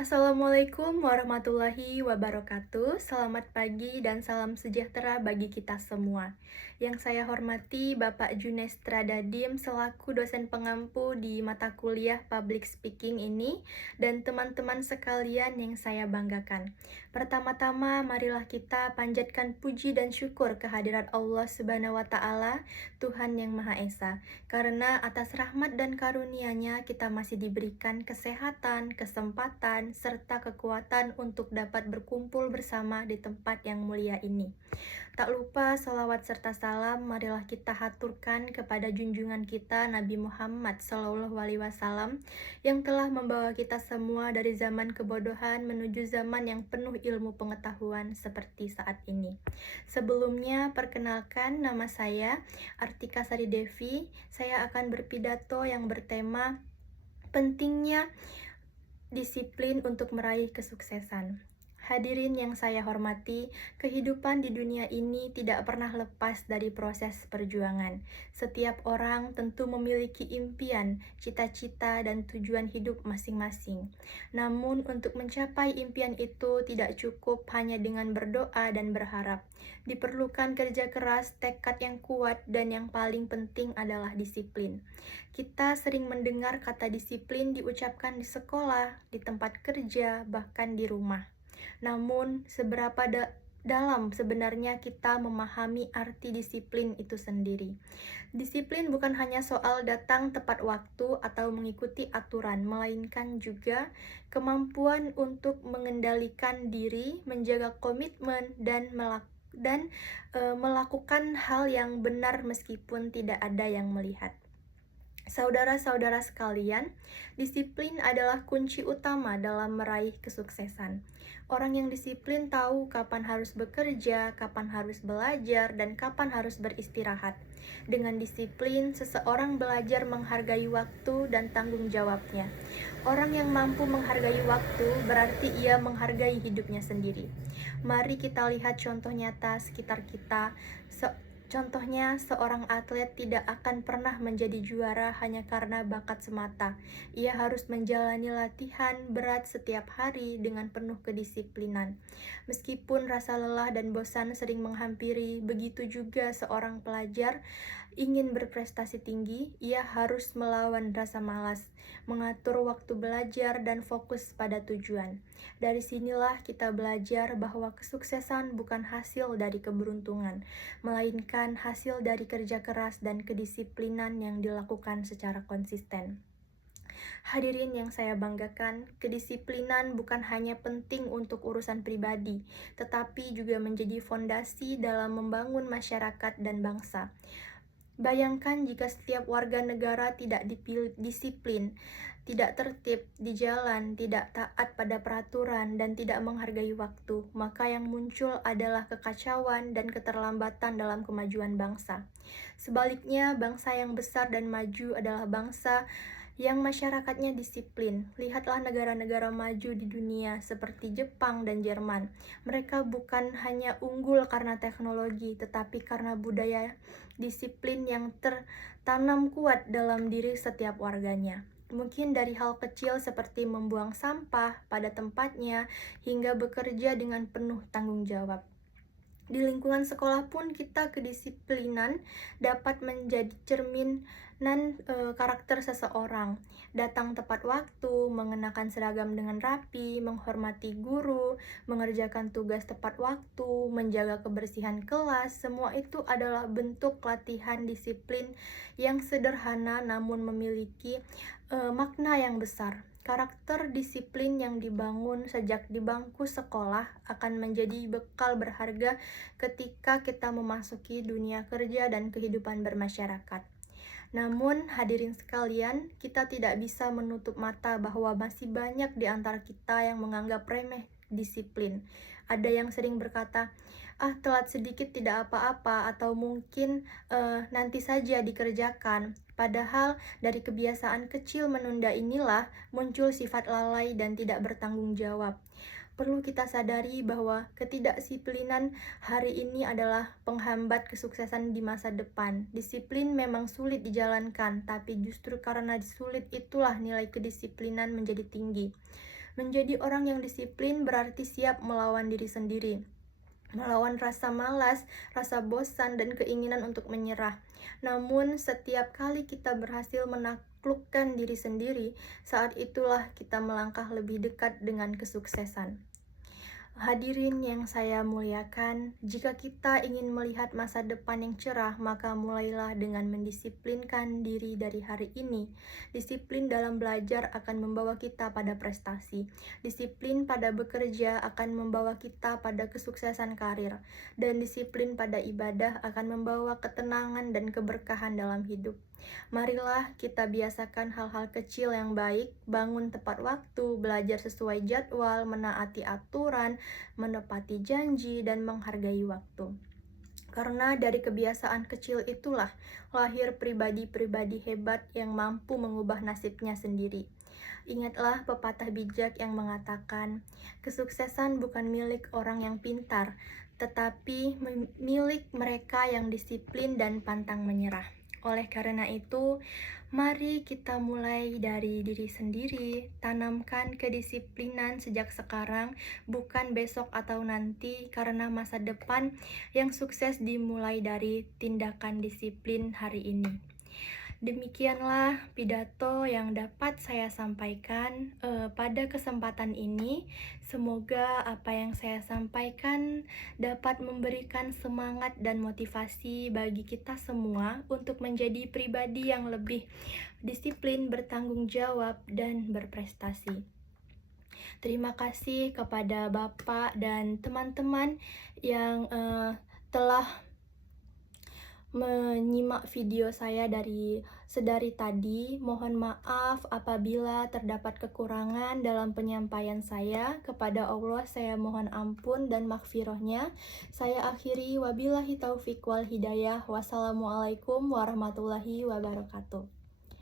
Assalamualaikum warahmatullahi wabarakatuh. Selamat pagi dan salam sejahtera bagi kita semua. Yang saya hormati Bapak Junestra Dadim selaku dosen pengampu di mata kuliah Public Speaking ini dan teman-teman sekalian yang saya banggakan. Pertama-tama marilah kita panjatkan puji dan syukur kehadirat Allah Subhanahu wa taala, Tuhan yang Maha Esa. Karena atas rahmat dan karunia-Nya kita masih diberikan kesehatan, kesempatan, serta kekuatan untuk dapat berkumpul bersama di tempat yang mulia ini. Tak lupa salawat serta salam marilah kita haturkan kepada junjungan kita Nabi Muhammad SAW yang telah membawa kita semua dari zaman kebodohan menuju zaman yang penuh ilmu pengetahuan seperti saat ini. Sebelumnya, perkenalkan nama saya Artika Sari Devi. Saya akan berpidato yang bertema pentingnya disiplin untuk meraih kesuksesan. Hadirin yang saya hormati, kehidupan di dunia ini tidak pernah lepas dari proses perjuangan. Setiap orang tentu memiliki impian, cita-cita, dan tujuan hidup masing-masing. Namun, untuk mencapai impian itu tidak cukup hanya dengan berdoa dan berharap. Diperlukan kerja keras, tekad yang kuat, dan yang paling penting adalah disiplin. Kita sering mendengar kata disiplin diucapkan di sekolah, di tempat kerja, bahkan di rumah. Namun, seberapa dalam sebenarnya kita memahami arti disiplin itu sendiri. Disiplin bukan hanya soal datang tepat waktu atau mengikuti aturan, melainkan juga kemampuan untuk mengendalikan diri, menjaga komitmen, dan melakukan hal yang benar meskipun tidak ada yang melihat. Saudara-saudara sekalian, disiplin adalah kunci utama dalam meraih kesuksesan. Orang yang disiplin tahu kapan harus bekerja, kapan harus belajar, dan kapan harus beristirahat. Dengan disiplin, seseorang belajar menghargai waktu dan tanggung jawabnya. Orang yang mampu menghargai waktu berarti ia menghargai hidupnya sendiri. Mari kita lihat contoh nyata sekitar kita. Contohnya, seorang atlet tidak akan pernah menjadi juara hanya karena bakat semata. Ia harus menjalani latihan berat setiap hari dengan penuh kedisiplinan. Meskipun rasa lelah dan bosan sering menghampiri, begitu juga seorang pelajar ingin berprestasi tinggi, ia harus melawan rasa malas, mengatur waktu belajar, dan fokus pada tujuan. Dari sinilah kita belajar bahwa kesuksesan bukan hasil dari keberuntungan, melainkan hasil dari kerja keras dan kedisiplinan yang dilakukan secara konsisten. Hadirin yang saya banggakan, kedisiplinan bukan hanya penting untuk urusan pribadi, tetapi juga menjadi fondasi dalam membangun masyarakat dan bangsa. Bayangkan jika setiap warga negara tidak disiplin, tidak tertib di jalan, tidak taat pada peraturan, dan tidak menghargai waktu, maka yang muncul adalah kekacauan dan keterlambatan dalam kemajuan bangsa. Sebaliknya, bangsa yang besar dan maju adalah bangsa yang masyarakatnya disiplin. Lihatlah negara-negara maju di dunia seperti Jepang dan Jerman. Mereka bukan hanya unggul karena teknologi, tetapi karena budaya disiplin yang tertanam kuat dalam diri setiap warganya. Mungkin dari hal kecil seperti membuang sampah pada tempatnya hingga bekerja dengan penuh tanggung jawab. Di lingkungan sekolah pun kita kedisiplinan dapat menjadi cerminan karakter seseorang. Datang tepat waktu, mengenakan seragam dengan rapi, menghormati guru, mengerjakan tugas tepat waktu, menjaga kebersihan kelas, semua itu adalah bentuk latihan disiplin yang sederhana namun memiliki makna yang besar. Karakter disiplin yang dibangun sejak di bangku sekolah akan menjadi bekal berharga ketika kita memasuki dunia kerja dan kehidupan bermasyarakat. Namun, hadirin sekalian, kita tidak bisa menutup mata bahwa masih banyak di antara kita yang menganggap remeh disiplin. Ada yang sering berkata, telat sedikit tidak apa-apa, atau mungkin nanti saja dikerjakan. Padahal dari kebiasaan kecil menunda inilah muncul sifat lalai dan tidak bertanggung jawab. Perlu kita sadari bahwa ketidakdisiplinan hari ini adalah penghambat kesuksesan di masa depan. Disiplin memang sulit dijalankan, tapi justru karena sulit itulah nilai kedisiplinan menjadi tinggi. Menjadi orang yang disiplin berarti siap melawan diri sendiri, melawan rasa malas, rasa bosan, dan keinginan untuk menyerah. Namun, setiap kali kita berhasil menaklukkan diri sendiri, saat itulah kita melangkah lebih dekat dengan kesuksesan. Hadirin yang saya muliakan, jika kita ingin melihat masa depan yang cerah, maka mulailah dengan mendisiplinkan diri dari hari ini. Disiplin dalam belajar akan membawa kita pada prestasi. Disiplin pada bekerja akan membawa kita pada kesuksesan karir. Dan disiplin pada ibadah akan membawa ketenangan dan keberkahan dalam hidup. Marilah kita biasakan hal-hal kecil yang baik, bangun tepat waktu, belajar sesuai jadwal, menaati aturan, menepati janji, dan menghargai waktu. Karena dari kebiasaan kecil itulah lahir pribadi-pribadi hebat yang mampu mengubah nasibnya sendiri. Ingatlah pepatah bijak yang mengatakan, kesuksesan bukan milik orang yang pintar, tetapi milik mereka yang disiplin dan pantang menyerah. Oleh karena itu, mari kita mulai dari diri sendiri, tanamkan kedisiplinan sejak sekarang, bukan besok atau nanti, karena masa depan yang sukses dimulai dari tindakan disiplin hari ini. Demikianlah pidato yang dapat saya sampaikan pada kesempatan ini. Semoga apa yang saya sampaikan dapat memberikan semangat dan motivasi bagi kita semua untuk menjadi pribadi yang lebih disiplin, bertanggung jawab, dan berprestasi. Terima kasih kepada Bapak dan teman-teman yang telah menyimak video saya sedari tadi. Mohon maaf apabila terdapat kekurangan dalam penyampaian saya. Kepada Allah saya mohon ampun dan maghfirahnya. Saya akhiri, wabillahi taufiq wal hidayah. Wassalamualaikum warahmatullahi wabarakatuh.